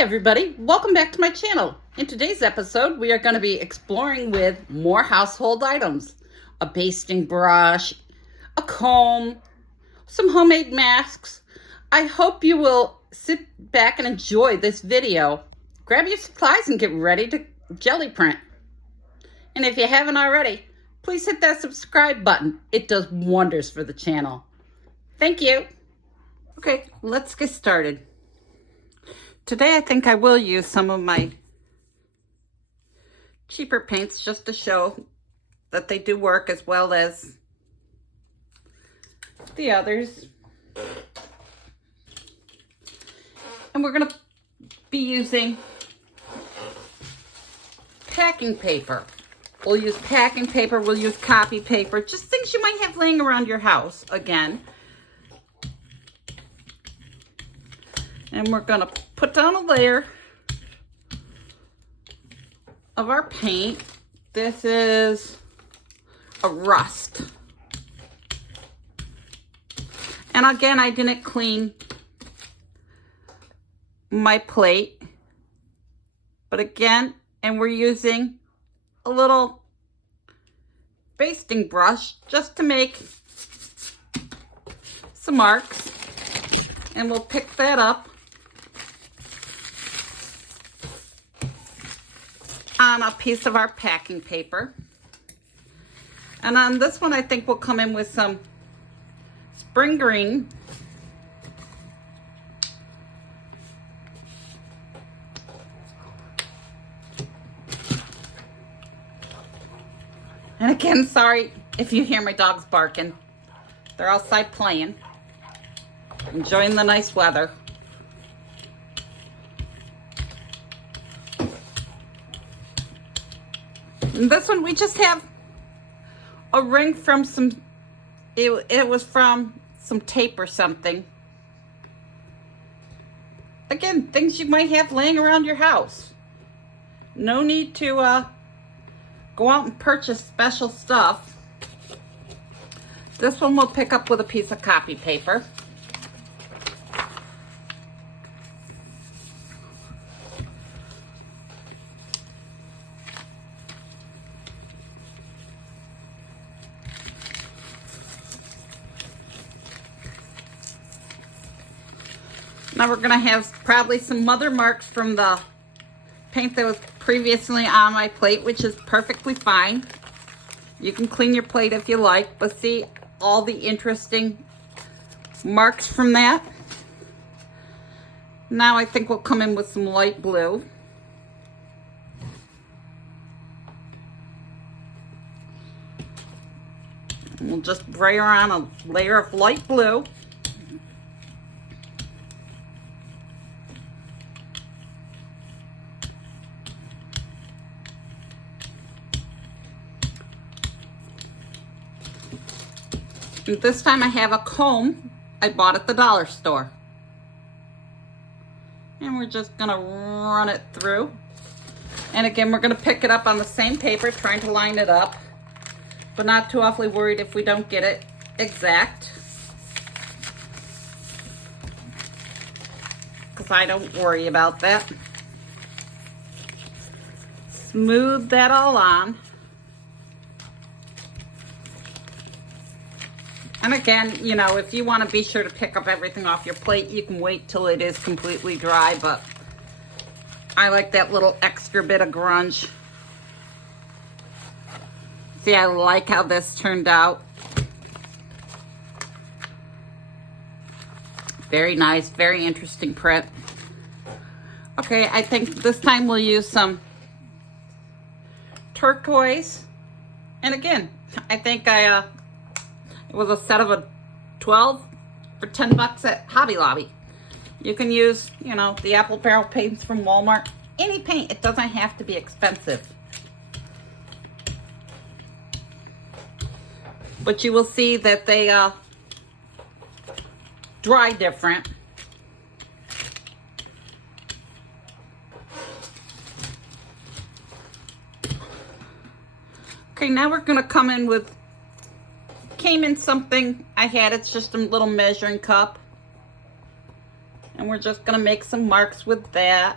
everybody, welcome back to my channel. In today's episode, we are going to be exploring with more household items. A basting brush, a comb, some homemade masks. I hope you will sit back and enjoy this video. Grab your supplies and get ready to jelly print. And if you haven't already, please hit that subscribe button. It does wonders for the channel. Thank you. Okay, let's get started. Today I think I will use some of my cheaper paints just to show that they do work as well as the others. And we're going to be using packing paper. We'll use packing paper, we'll use copy paper, just things you might have laying around your house again. And we're going to put down a layer of our paint. This is a rust. And again, I didn't clean my plate. But again, and we're using a little basting brush just to make some marks. And we'll pick that up on a piece of our packing paper. And on this one, I think we'll come in with some spring green. And again, sorry if you hear my dogs barking. They're outside playing, enjoying the nice weather. And this one, we just have a ring from some, it was from some tape or something. Again, things you might have laying around your house. No need to go out and purchase special stuff. This one we'll pick up with a piece of copy paper. Now we're going to have probably some mother marks from the paint that was previously on my plate, which is perfectly fine. You can clean your plate if you like, but see all the interesting marks from that. Now I think we'll come in with some light blue. And we'll just brayer on a layer of light blue. And this time I have a comb I bought at the dollar store. And we're just gonna run it through. And again, we're gonna pick it up on the same paper, trying to line it up, but not too awfully worried if we don't get it exact. Because I don't worry about that. Smooth that all on. And again, you know, if you want to be sure to pick up everything off your plate, you can wait till it is completely dry, but I like that little extra bit of grunge. See, I like how this turned out. Very nice, very interesting print. Okay, I think this time we'll use some turquoise. And again, I think it was a set of 12 for 10 bucks at Hobby Lobby. You can use, you know, the apple barrel paints from Walmart. Any paint, it doesn't have to be expensive. But you will see that they dry different. Okay, now we're gonna come in with came in something I had. It's just a little measuring cup. And we're just going to make some marks with that.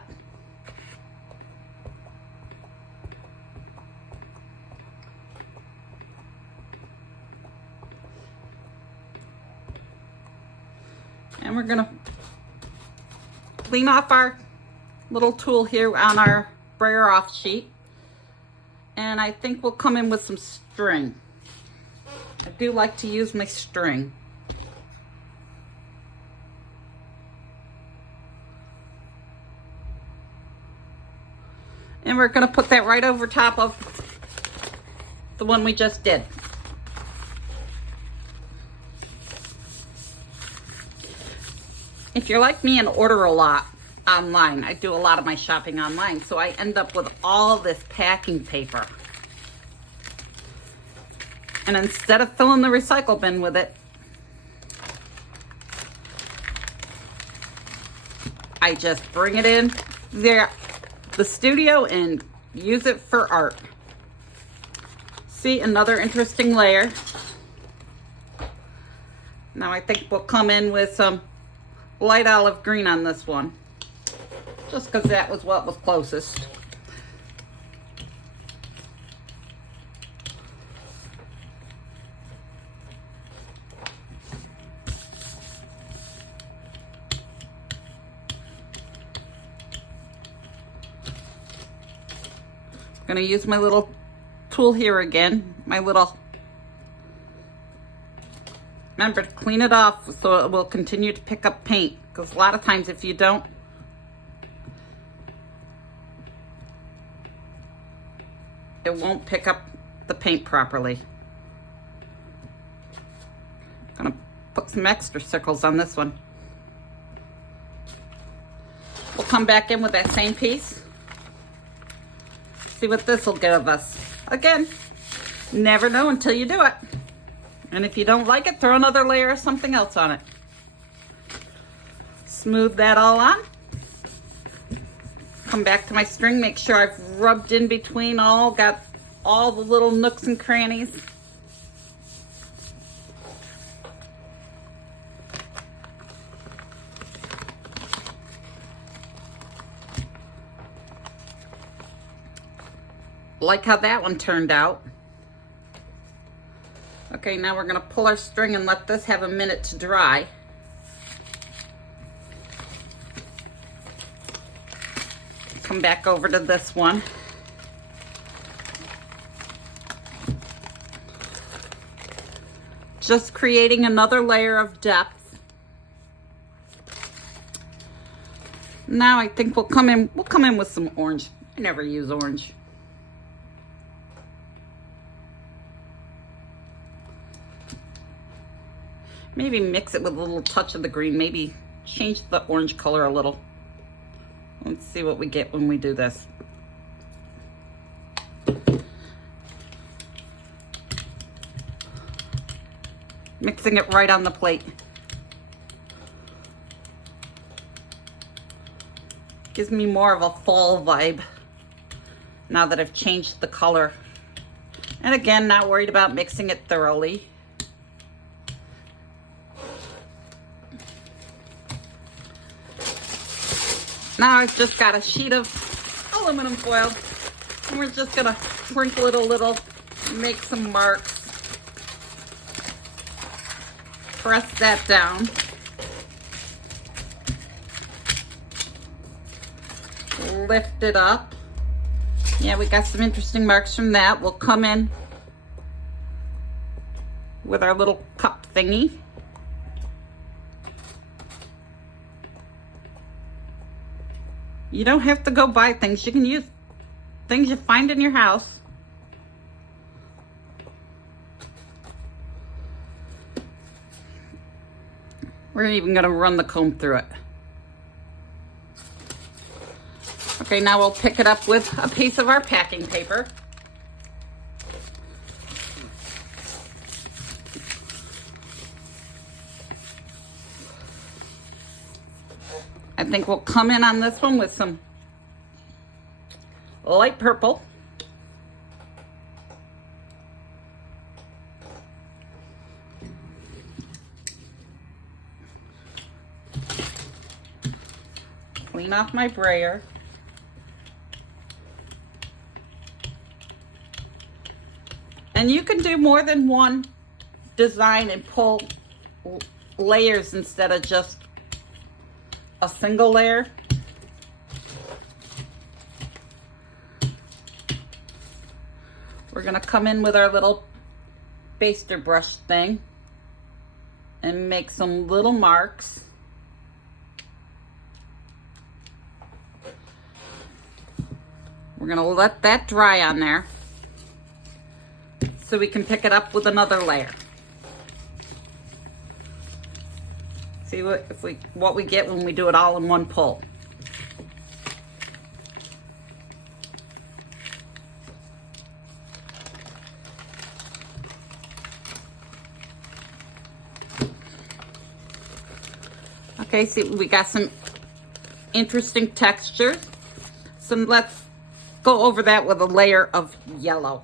And we're going to clean off our little tool here on our brayer off sheet. And I think we'll come in with some string. I do like to use my string. And we're going to put that right over top of the one we just did. If you're like me and order a lot online, I do a lot of my shopping online, so I end up with all this packing paper. And instead of filling the recycle bin with it, I just bring it in there, the studio, and use it for art. See, another interesting layer. Now I think we'll come in with some light olive green on this one, just because that was what was closest. I'm going to use my little tool here again, remember to clean it off so it will continue to pick up paint, because a lot of times if you don't, it won't pick up the paint properly. I'm going to put some extra circles on this one. We'll come back in with that same piece. See what this will give us. Again, never know until you do it. And if you don't like it, throw another layer of something else on it. Smooth that all on. Come back to my string, make sure I've rubbed in between got all the little nooks and crannies. Like how that one turned out. Okay, now we're going to pull our string and let this have a minute to dry. Come back over to this one. Just creating another layer of depth. Now I think we'll come in with some orange. I never use orange. Maybe mix it with a little touch of the green. Maybe change the orange color a little. Let's see what we get when we do this. Mixing it right on the plate. Gives me more of a fall vibe now that I've changed the color. And again, not worried about mixing it thoroughly. Now I've just got a sheet of aluminum foil, and we're just gonna crinkle it a little, make some marks, press that down, lift it up. Yeah, we got some interesting marks from that. We'll come in with our little cup thingy. You don't have to go buy things. You can use things you find in your house. We're even going to run the comb through it. Okay, now we'll pick it up with a piece of our packing paper. I think we'll come in on this one with some light purple. Clean off my brayer. And you can do more than one design and pull layers instead of just a single layer. We're gonna come in with our little baster brush thing and make some little marks. We're gonna let that dry on there so we can pick it up with another layer. See what we get when we do it all in one pull. Okay, see, we got some interesting texture. So let's go over that with a layer of yellow.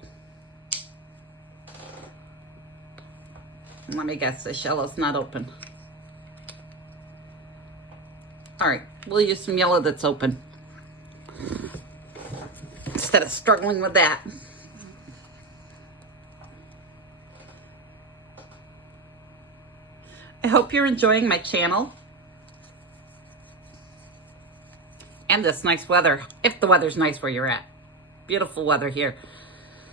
Let me guess, this yellow's not open. All right, we'll use some yellow that's open instead of struggling with that. I hope you're enjoying my channel and this nice weather, if the weather's nice where you're at. Beautiful weather here.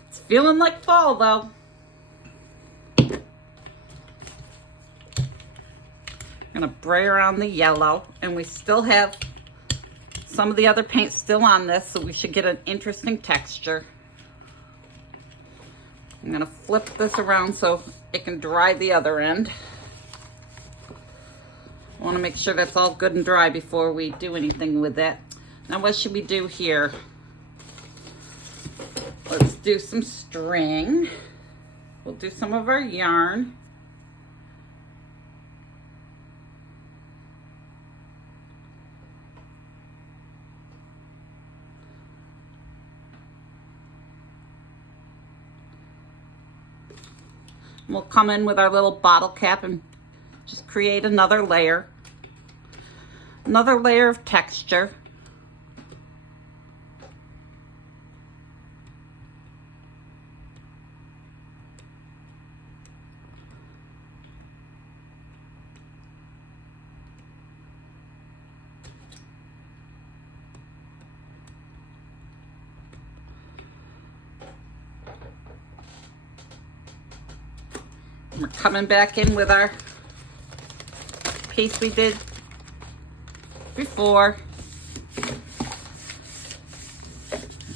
It's feeling like fall though. I'm gonna brayer on the yellow, and we still have some of the other paint still on this, so we should get an interesting texture. I'm gonna flip this around so it can dry the other end. I wanna make sure that's all good and dry before we do anything with it. Now what should we do here? Let's do some string. We'll do some of our yarn. We'll come in with our little bottle cap and just create another layer of texture. We're coming back in with our piece we did before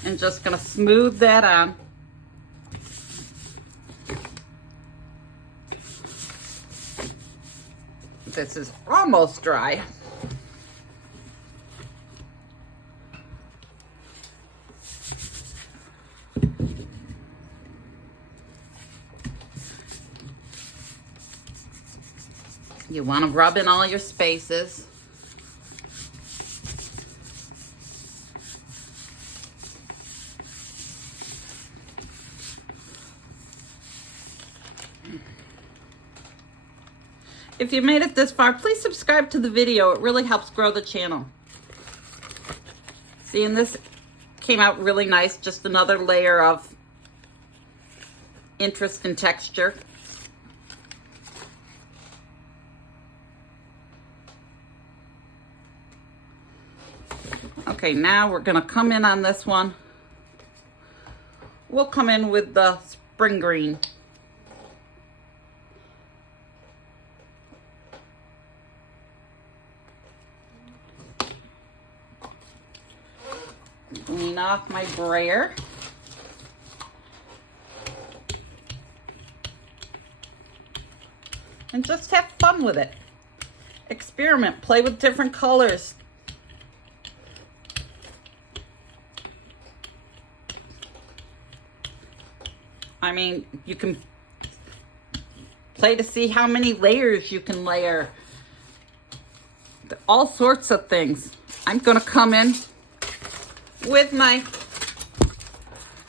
and just gonna smooth that on. This is almost dry. You want to rub in all your spaces. If you made it this far, please subscribe to the video. It really helps grow the channel. See, and this came out really nice. Just another layer of interest and texture. Okay, now we're gonna come in on this one. We'll come in with the spring green. Clean off my brayer. And just have fun with it. Experiment, play with different colors. I mean, you can play to see how many layers you can layer. All sorts of things. I'm going to come in with my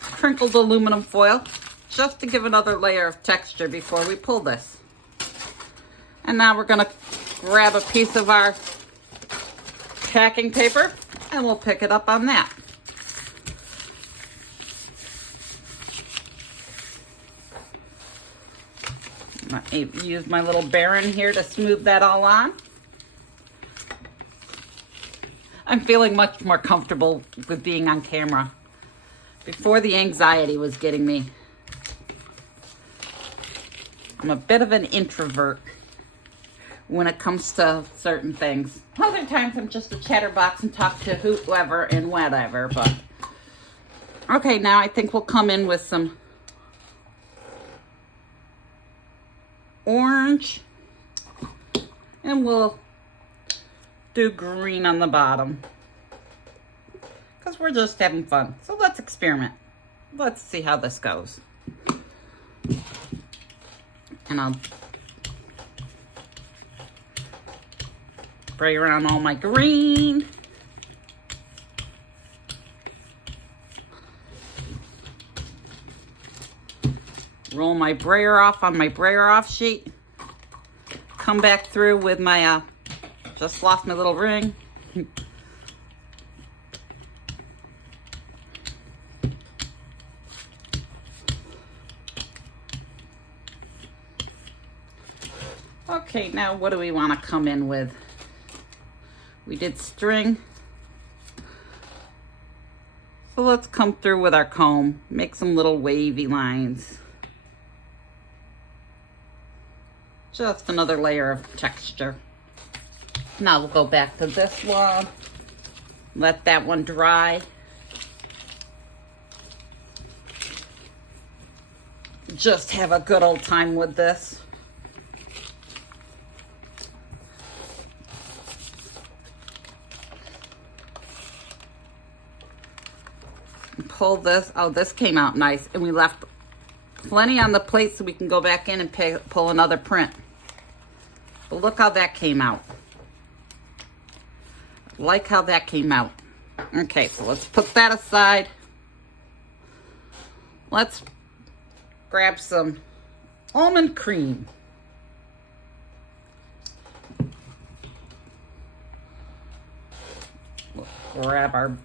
crinkled aluminum foil just to give another layer of texture before we pull this. And now we're going to grab a piece of our packing paper, and we'll pick it up on that. I use my little Baron here to smooth that all on. I'm feeling much more comfortable with being on camera. Before, the anxiety was getting me. I'm a bit of an introvert when it comes to certain things. Other times I'm just a chatterbox and talk to whoever and whatever, but okay, now I think we'll come in with some orange, and we'll do green on the bottom because we're just having fun. So let's experiment. Let's see how this goes. And I'll spray around all my green. Roll my brayer off on my brayer off sheet. Come back through with my, just lost my little ring. Okay, now what do we want to come in with? We did string. So let's come through with our comb. Make some little wavy lines. Just another layer of texture. Now we'll go back to this one. Let that one dry. Just have a good old time with this. Pull this. Oh, this came out nice. And we left plenty on the plate so we can go back in and pull another print. But look how that came out. Like how that came out. Okay, so let's put that aside. Let's grab some almond cream. We'll grab our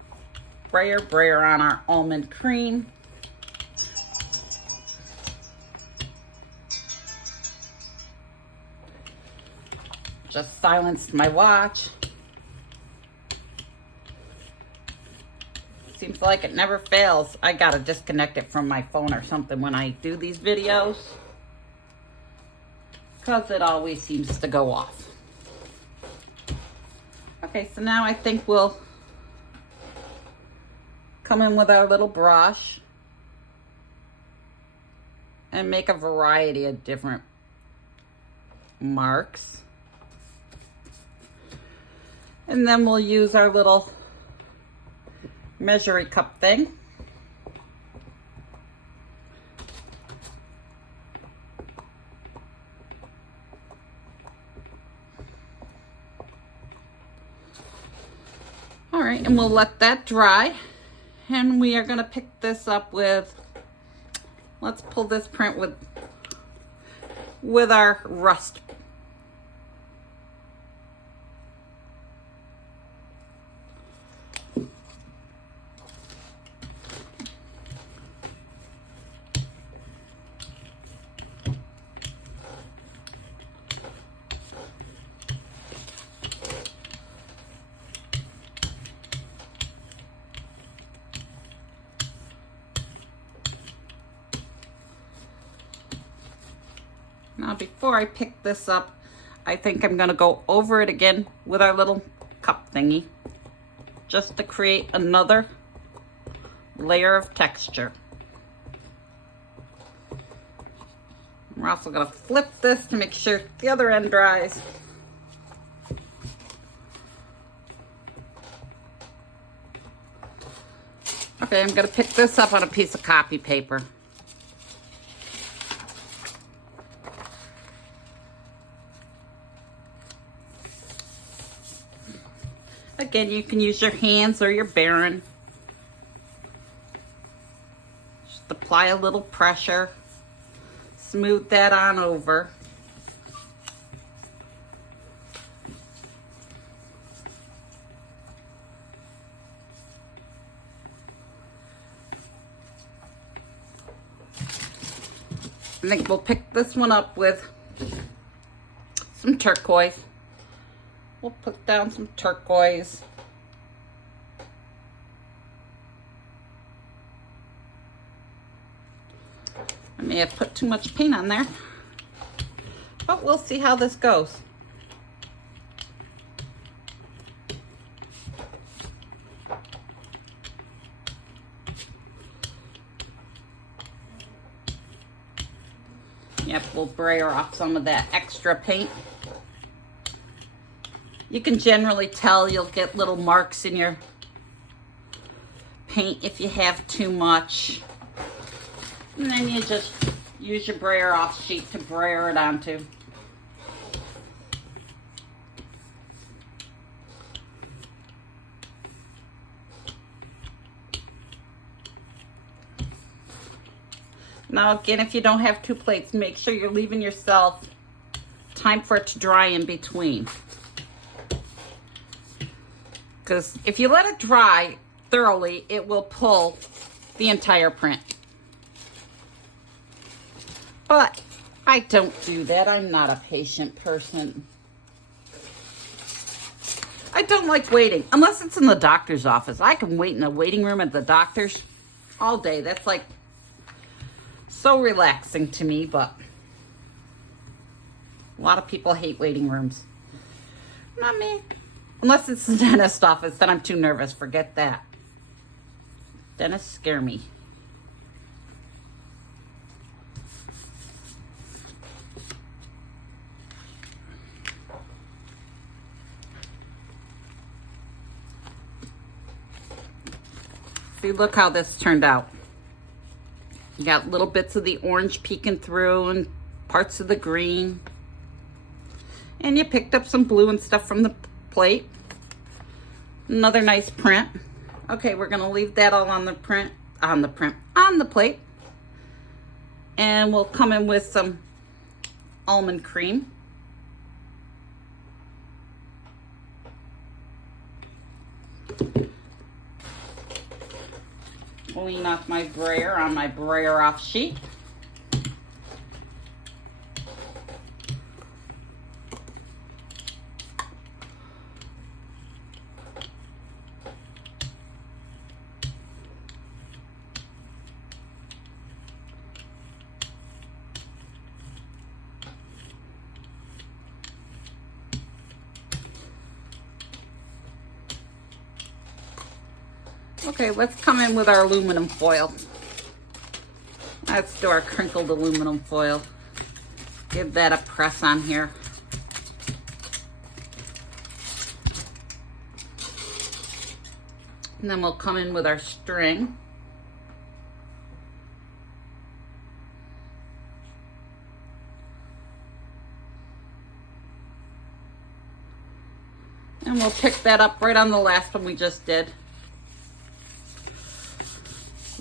brayer on our almond cream. Just silenced my watch. Seems like it never fails. I gotta disconnect it from my phone or something when I do these videos, because it always seems to go off. Okay, so now I think we'll come in with our little brush and make a variety of different marks. And then we'll use our little measuring cup thing. All right, and we'll let that dry. And we are going to pick this up with, let's pull this print with our rust. Now, before I pick this up, I think I'm going to go over it again with our little cup thingy, just to create another layer of texture. We're also going to flip this to make sure the other end dries. Okay, I'm going to pick this up on a piece of copy paper. Again, you can use your hands or your Baron. Just apply a little pressure. Smooth that on over. I think we'll pick this one up with some turquoise. We'll put down some turquoise. I may have put too much paint on there, but we'll see how this goes. Yep, we'll brayer off some of that extra paint. You can generally tell you'll get little marks in your paint if you have too much. And then you just use your brayer off sheet to brayer it onto. Now again, if you don't have two plates, make sure you're leaving yourself time for it to dry in between. Because if you let it dry thoroughly, it will pull the entire print. But I don't do that. I'm not a patient person. I don't like waiting, unless it's in the doctor's office. I can wait in the waiting room at the doctor's all day. That's like so relaxing to me, but a lot of people hate waiting rooms. Not me. Unless it's the dentist office, then I'm too nervous. Forget that. Dentists scare me. See, look how this turned out. You got little bits of the orange peeking through and parts of the green. And you picked up some blue and stuff from the plate. Another nice print. Okay, we're gonna leave that all on the plate. And we'll come in with some almond cream. Clean off my brayer on my brayer off sheet. Okay, let's come in with our aluminum foil. Let's do our crinkled aluminum foil. Give that a press on here. And then we'll come in with our string. And we'll pick that up right on the last one we just did.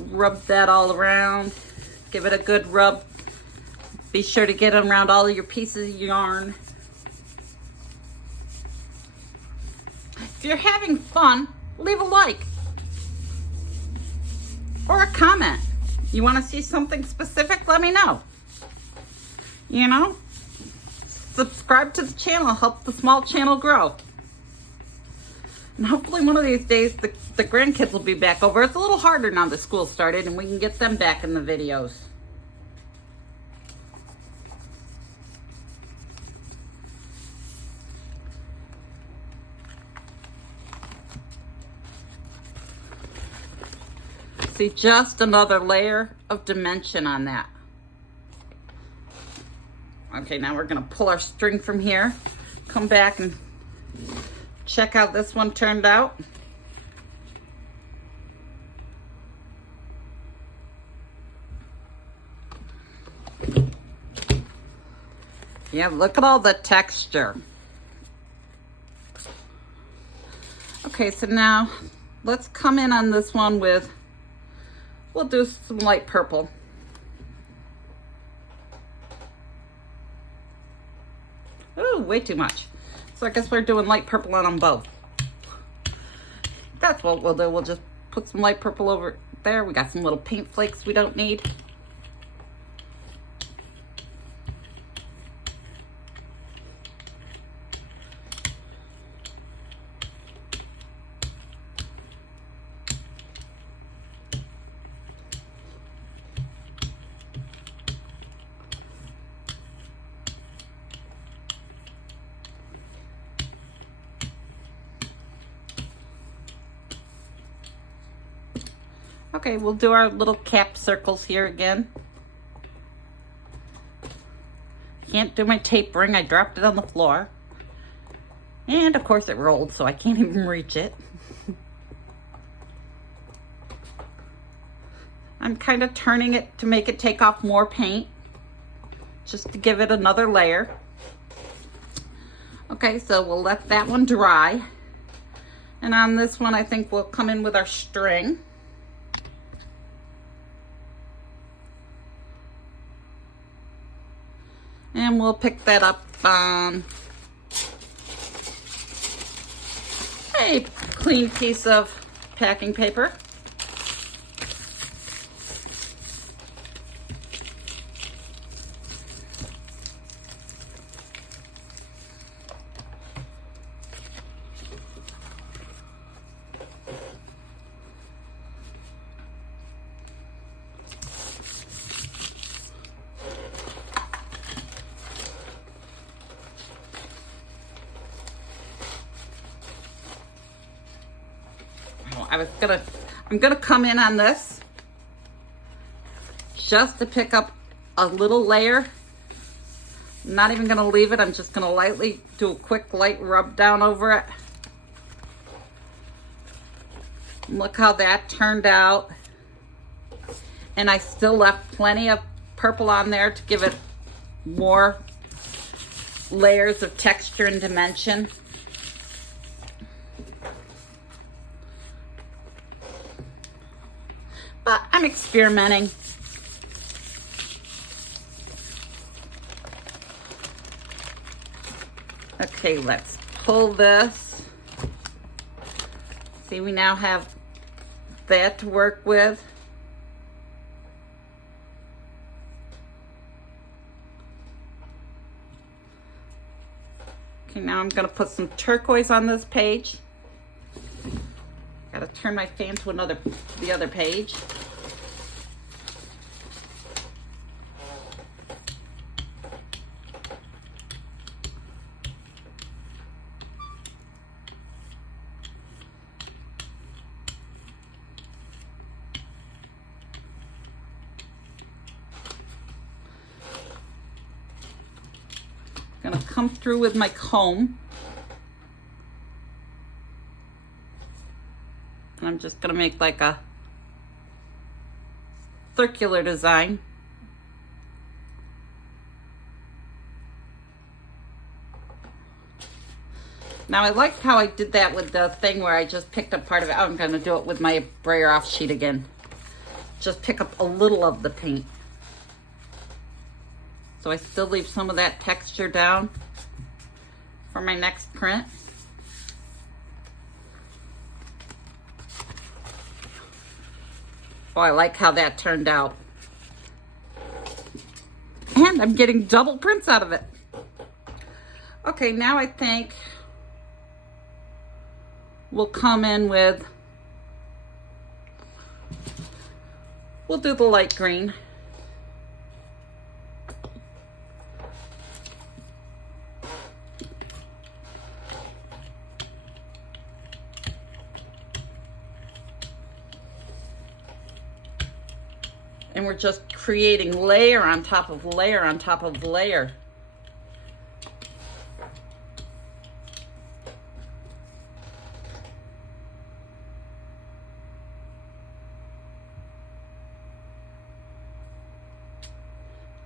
Rub that all around. Give it a good rub. Be sure to get them around all of your pieces of yarn. If you're having fun, leave a like or a comment. You want to see something specific? Let me know. You know, subscribe to the channel. Help the small channel grow. And hopefully one of these days the grandkids will be back over. It's a little harder now that school started and we can get them back in the videos. See, just another layer of dimension on that. Okay, now we're gonna pull our string from here, come back and check how this one turned out. Yeah, look at all the texture. Okay, so now let's come in on this one with, we'll do some light purple. Ooh, way too much. So I guess we're doing light purple on them both. That's what we'll do. We'll just put some light purple over there. We got some little paint flakes we don't need. Okay, we'll do our little cap circles here again. Can't do my tape ring. I dropped it on the floor. And of course it rolled, so I can't even reach it. I'm kind of turning it to make it take off more paint, just to give it another layer. Okay, so we'll let that one dry. And on this one, I think we'll come in with our string. And we'll pick that up on a clean piece of packing paper. I'm gonna come in on this just to pick up a little layer. I'm not even gonna leave it. I'm just gonna lightly do a quick light rub down over it. Look how that turned out. And I still left plenty of purple on there to give it more layers of texture and dimension. But I'm experimenting. Okay, let's pull this. See, we now have that to work with. Okay, now I'm gonna put some turquoise on this page. Gotta turn my fan to the other page. Gonna come through with my comb. And I'm just gonna make like a circular design. Now I liked how I did that with the thing where I just picked up part of it. I'm gonna do it with my brayer off sheet again. Just pick up a little of the paint. So I still leave some of that texture down for my next print. Oh, I like how that turned out. And I'm getting double prints out of it. Okay, now I think we'll come in with, we'll do the light green. And we're just creating layer on top of layer on top of layer.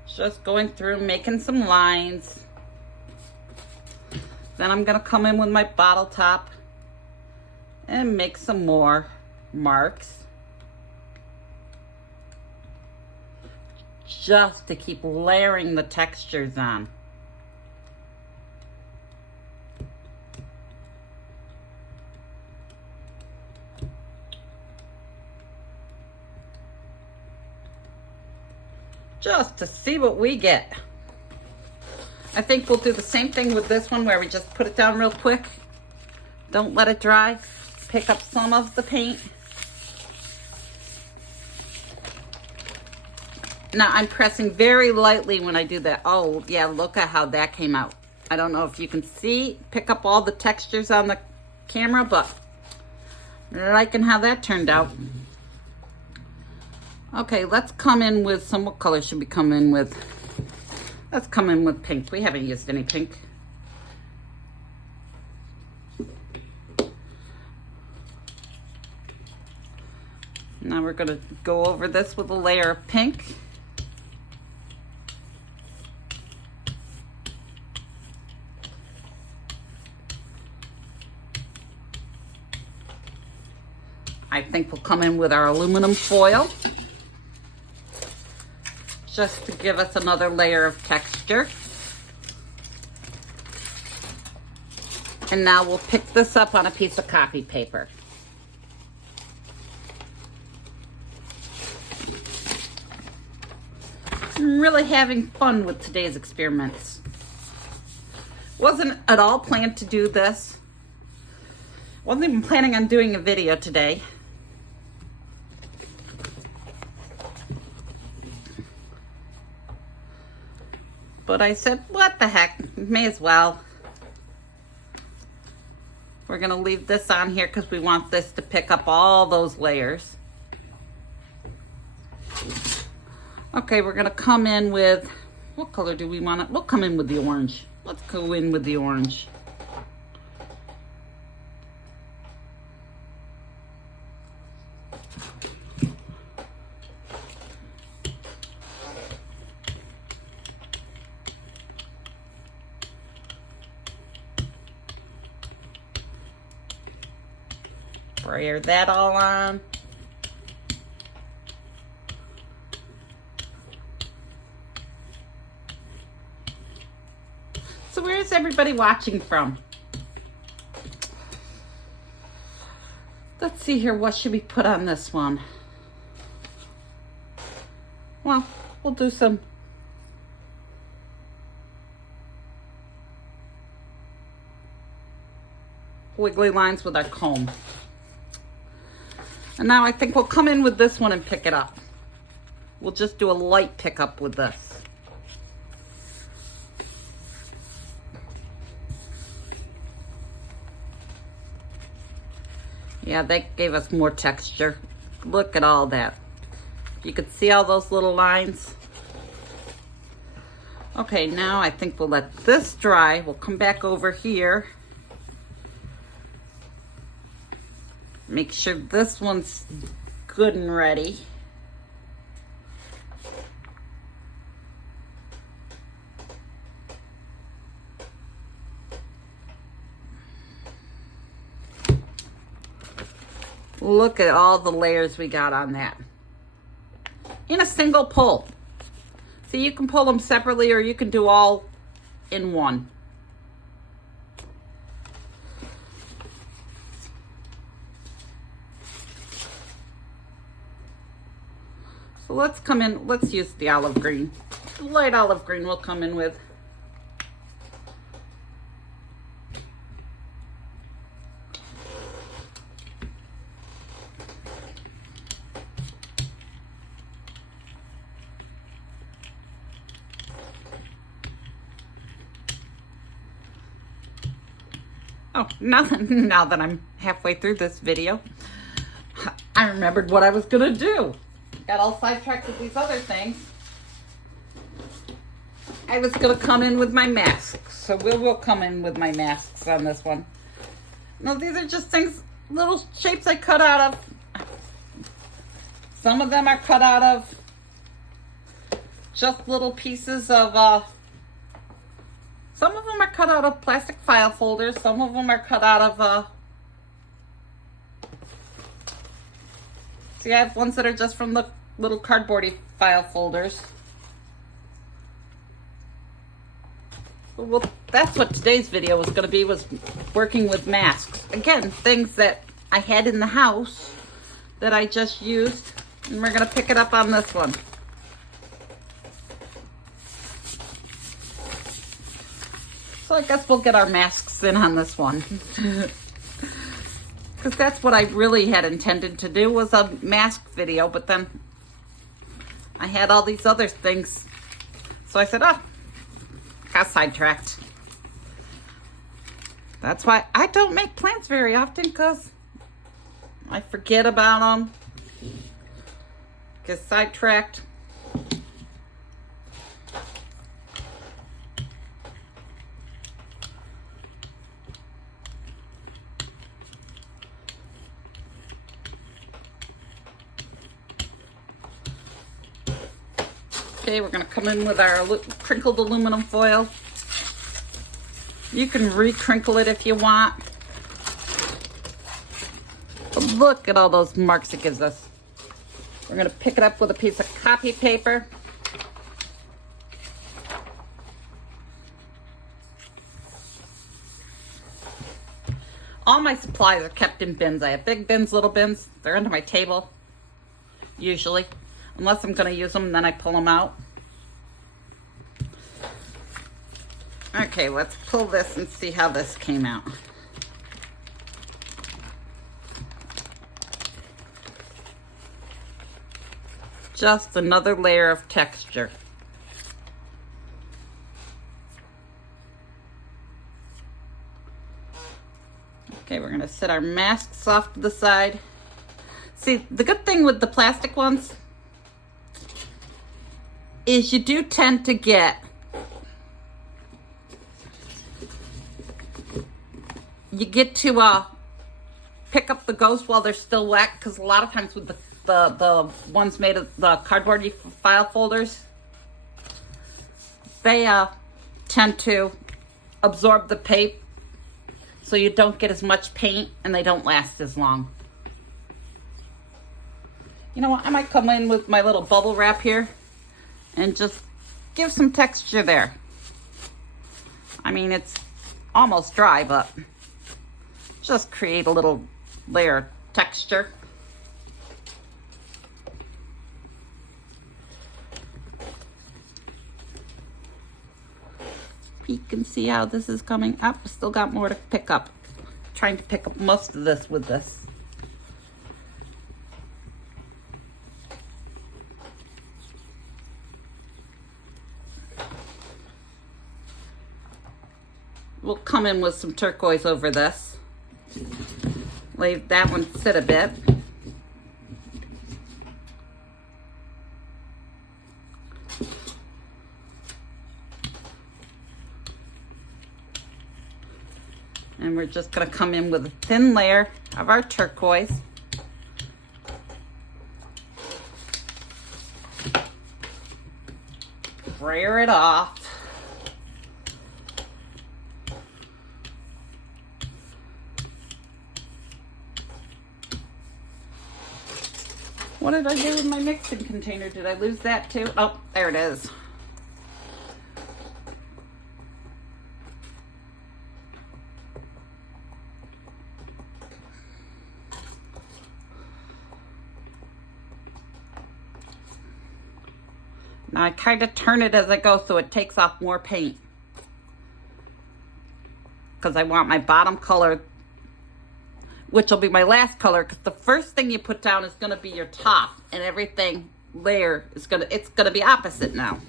Just going through, making some lines. Then I'm gonna come in with my bottle top and make some more marks. Just to keep layering the textures on. Just to see what we get. I think we'll do the same thing with this one where we just put it down real quick. Don't let it dry. Pick up some of the paint. Now I'm pressing very lightly when I do that. Oh yeah, look at how that came out. I don't know if you can see, pick up all the textures on the camera, but I'm liking how that turned out. Okay, let's come in with some, what color should we come in with? Let's come in with pink. We haven't used any pink. Now we're gonna go over this with a layer of pink. I think we'll come in with our aluminum foil, just to give us another layer of texture. And now we'll pick this up on a piece of copy paper. I'm really having fun with today's experiments. Wasn't at all planned to do this. Wasn't even planning on doing a video today. But I said, what the heck, may as well. We're gonna leave this on here because we want this to pick up all those layers. Okay, we're gonna come in with, what color do we want it? We'll come in with the orange. Let's go in with the orange. Sprayer that all on. So where is everybody watching from? Let's see here, what should we put on this one? Well, we'll do some wiggly lines with our comb. And now I think we'll come in with this one and pick it up. We'll just do a light pickup with this. Yeah, that gave us more texture. Look at all that. You could see all those little lines. Okay, now I think we'll let this dry. We'll come back over here. Make sure this one's good and ready. Look at all the layers we got on that. In a single pull. So you can pull them separately or you can do all in one. So let's come in, let's use the olive green. Light olive green we'll come in with. Oh, now that I'm halfway through this video, I remembered what I was gonna do. Got all sidetracked with these other things. I was gonna come in with my masks, so we will come in with my masks on this one. No, these are just things, little shapes I cut out of. Some of them are cut out of just little pieces of, some of them are cut out of plastic file folders. Some of them are cut out of, see, I have ones that are just from the little cardboardy file folders. Well, that's what today's video was going to be, was working with masks. Again, things that I had in the house that I just used. And we're going to pick it up on this one. So I guess we'll get our masks in on this one. Because that's what I really had intended to do, was a mask video. But then I had all these other things. So I said, oh, got sidetracked. That's why I don't make plans very often, because I forget about them. get sidetracked. Okay, we're going to come in with our crinkled aluminum foil. You can re-crinkle it if you want. But look at all those marks it gives us. We're going to pick it up with a piece of copy paper. All my supplies are kept in bins. I have big bins, little bins. They're under my table, usually. Unless I'm going to use them, then I pull them out. Okay, let's pull this and see how this came out. Just another layer of texture. Okay, we're going to set our masks off to the side. See, the good thing with the plastic ones is you do tend to get pick up the ghost while they're still wet, because a lot of times with the ones made of the cardboard file folders, they tend to absorb the paint, so you don't get as much paint and they don't last as long. You know what, I might come in with my little bubble wrap here and just give some texture there. I mean, it's almost dry, but just create a little layer of texture. You can see how this is coming up. Still got more to pick up. Trying to pick up most of this with this. We'll come in with some turquoise over this. Leave that one sit a bit. And we're just going to come in with a thin layer of our turquoise. Brayer it off. What did I do with my mixing container? Did I lose that too? Oh, there it is. Now I kind of turn it as I go so it takes off more paint, because I want my bottom color, which will be my last color, because the first thing you put down is going to be your top, and everything layer is it's going to be opposite now.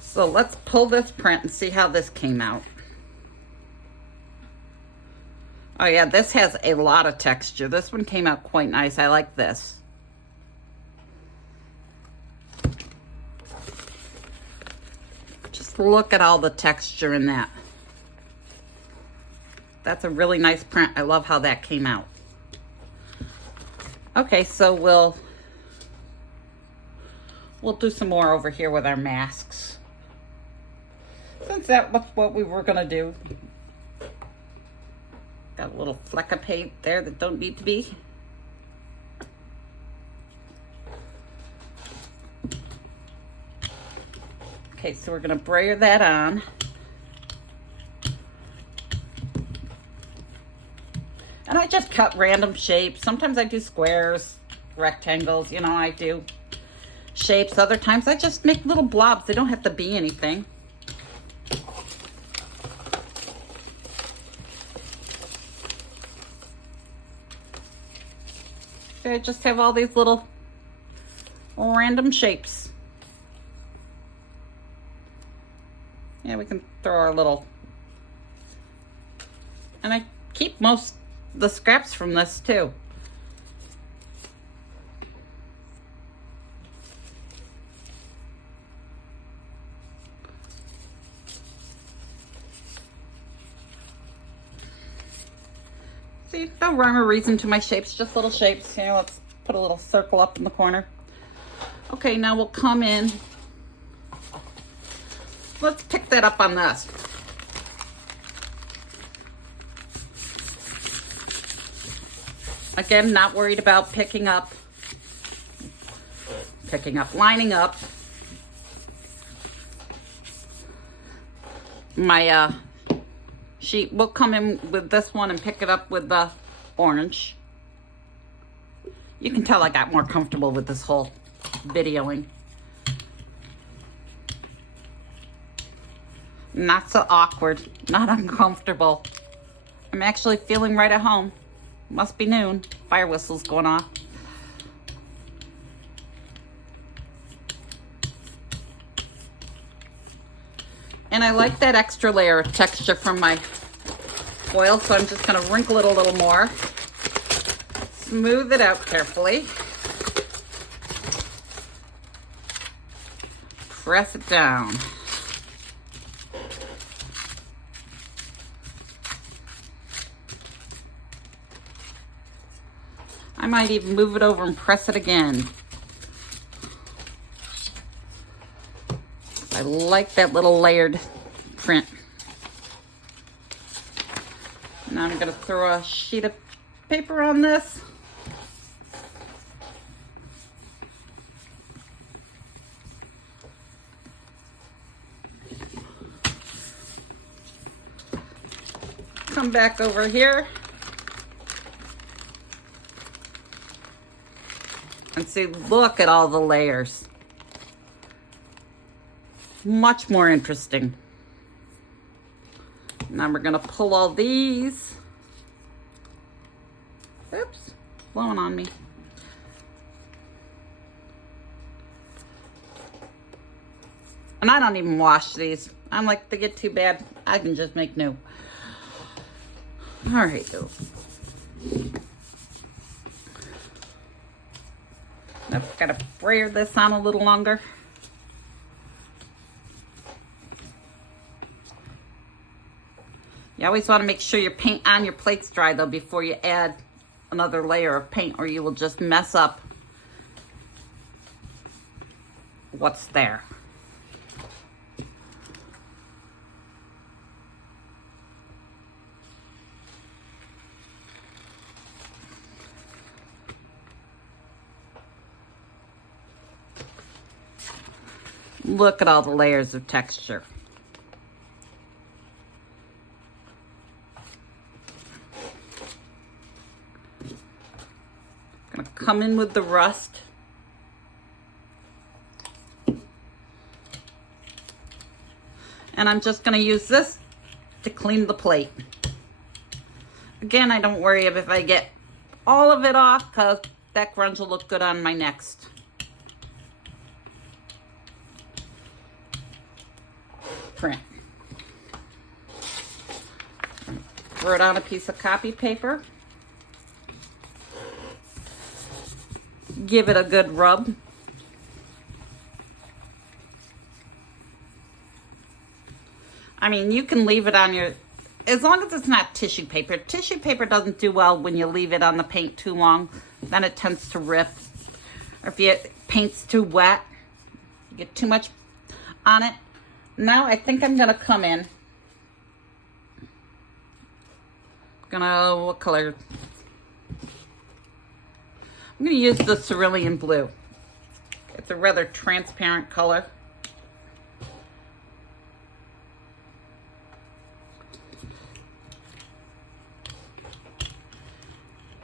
So let's pull this print and see how this came out. Oh yeah, this has a lot of texture. This one came out quite nice. I like this. Just look at all the texture in that. That's a really nice print. I love how that came out. Okay, so we'll do some more over here with our masks. Since that was what we were gonna do. Got a little fleck of paint there that don't need to be. Okay, so we're gonna brayer that on. And I just cut random shapes. Sometimes I do squares, rectangles, you know, I do shapes. Other times I just make little blobs. They don't have to be anything. I just have all these little random shapes. Yeah, we can throw our little... And I keep most the scraps from this too. No rhyme or reason to my shapes, just little shapes. Here, let's put a little circle up in the corner. Okay, now we'll come in. Let's pick that up on this. Again, not worried about picking up, lining up. My sheet will come in with this one and pick it up with the orange. You can tell I got more comfortable with this whole videoing. Not so awkward, not uncomfortable. I'm actually feeling right at home. Must be noon. Fire whistle's going off. And I like that extra layer of texture from my foil, so I'm just going to wrinkle it a little more. Smooth it out carefully. Press it down. I might even move it over and press it again. I like that little layered print. Now I'm going to throw a sheet of paper on this. Come back over here. And see, look at all the layers. Much more interesting. Now we're gonna pull all these. Oops, blowing on me. And I don't even wash these. I'm like, they get too bad, I can just make new. All right. I've got to brayer this on a little longer. You always want to make sure your paint on your plate's dry though before you add another layer of paint, or you will just mess up what's there. Look at all the layers of texture. I'm gonna come in with the rust. And I'm just gonna use this to clean the plate. Again, I don't worry if I get all of it off, because that grunge will look good on my next print. Throw it on a piece of copy paper. Give it a good rub. I mean, you can leave it on your, as long as it's not tissue paper. Tissue paper doesn't do well when you leave it on the paint too long. Then it tends to rip. Or if your paint's too wet, you get too much on it. Now I think I'm gonna come in. What color? I'm gonna use the cerulean blue. It's a rather transparent color.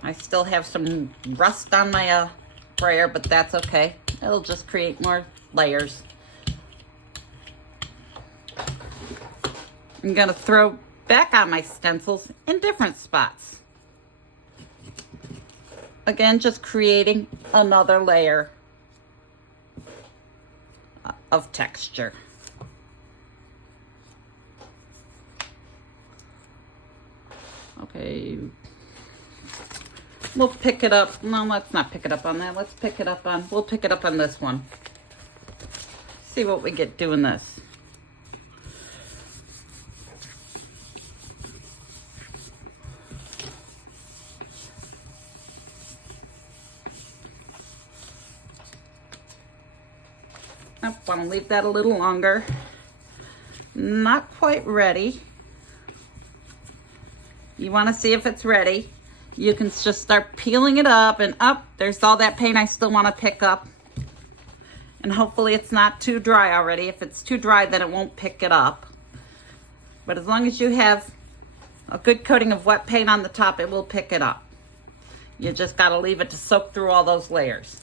I still have some rust on my brayer, but that's okay. It'll just create more layers. I'm gonna throw back on my stencils in different spots. Again, just creating another layer of texture. Okay. We'll pick it up. No, let's not pick it up on that. Let's pick it up on, we'll pick it up on this one. See what we get doing this. I want to leave that a little longer. Not quite ready. You want to see if it's ready. You can just start peeling it up and up. There's all that paint I still want to pick up. And hopefully it's not too dry already. If it's too dry, then it won't pick it up. But as long as you have a good coating of wet paint on the top, it will pick it up. You just got to leave it to soak through all those layers.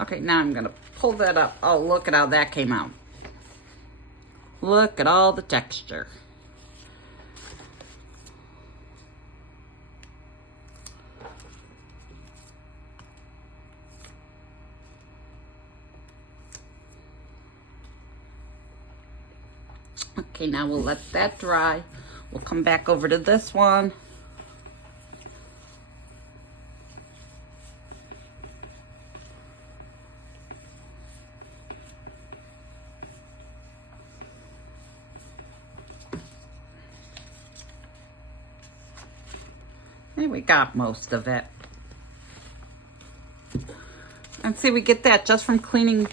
Okay, now I'm going to pull that up. Oh, look at how that came out. Look at all the texture. Okay, now we'll let that dry. We'll come back over to this one. There we got most of it. And see, we get that just from cleaning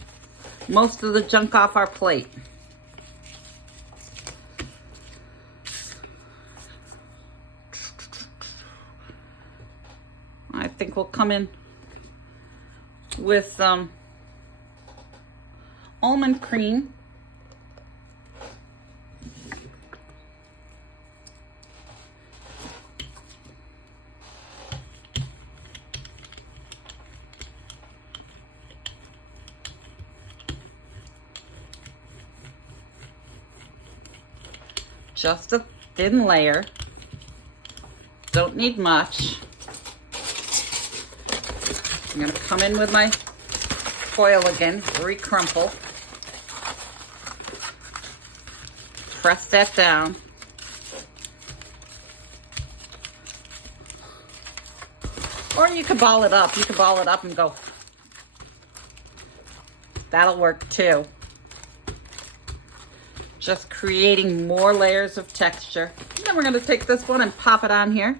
most of the junk off our plate. I think we'll come in with some almond cream. Just a thin layer. Don't need much. I'm going to come in with my foil again, recrumple. Press that down. Or you could ball it up. You could ball it up and go. That'll work too. Just creating more layers of texture. Then we're going to take this one and pop it on here.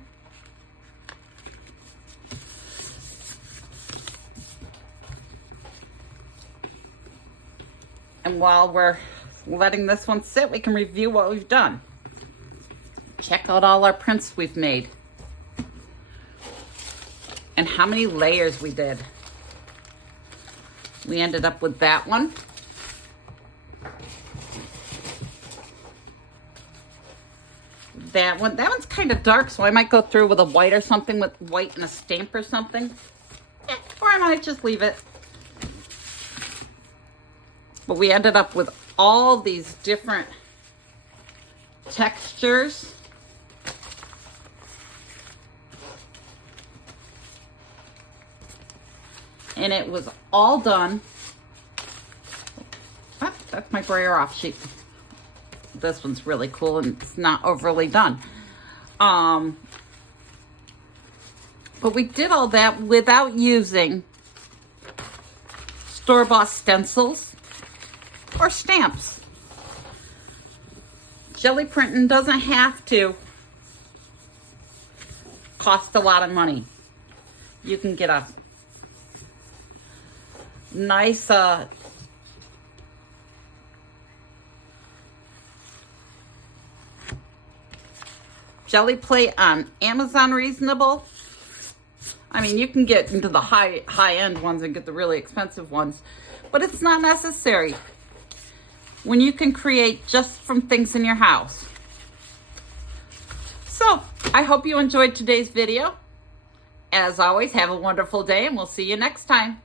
And while we're letting this one sit, we can review what we've done. Check out all our prints we've made. And how many layers we did. We ended up with that one. That one's kind of dark, so I might go through with a white or something, with white and a stamp or something. Or I might just leave it. But we ended up with all these different textures. And it was all done. Ah, that's my brayer off sheet. This one's really cool and it's not overly done. But we did all that without using store-bought stencils or stamps. Gelli printing doesn't have to cost a lot of money. You can get a nice Gelli plate on Amazon Reasonable. I mean, you can get into the high-end ones and get the really expensive ones, but it's not necessary when you can create just from things in your house. So, I hope you enjoyed today's video. As always, have a wonderful day, and we'll see you next time.